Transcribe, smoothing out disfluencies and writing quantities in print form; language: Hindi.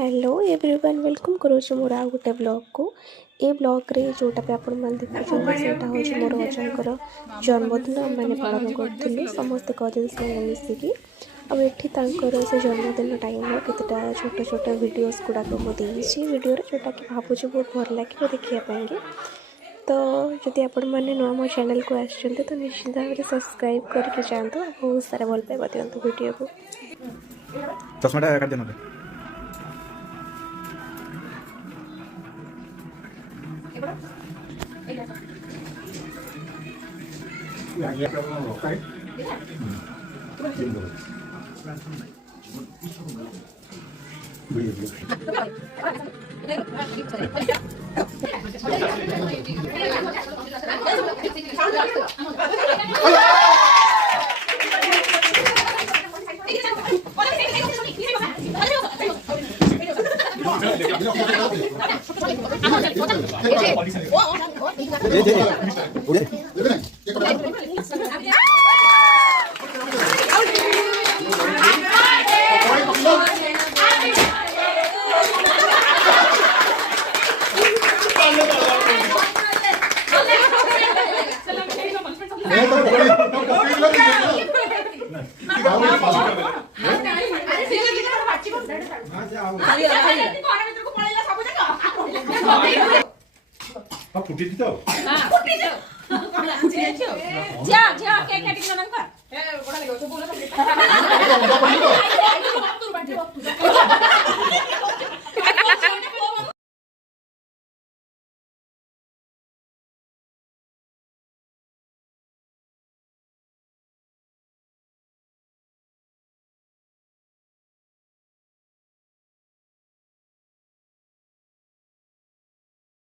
हेलो एवरीवन वेलकम करोछु मोर आ गोटे ब्लॉग को ए ब्लॉग रे जोटा पे आपण मन देखुछन सेटा हो मोर अजनकर जन्मदिन मैंने पालन करथिलु समस्त कजिन्स मैंने मिसिकी अब एठी तांकर से जन्मदिन टाइम रो केतेटा छोट छोट वीडियोस गुडा को मो देइछि वीडियो रे जोटा कि भाबुछि बहुत भल लागिबो देखिया पाएंगे। तो जदि आपण माने नुआ मो चैनल को आछन्ते तो निश्चित भाव में सब्सक्राइब करके जानतो बहुत सारा भल पाइबा दियंतो वीडियो को। चश्माटा काट देना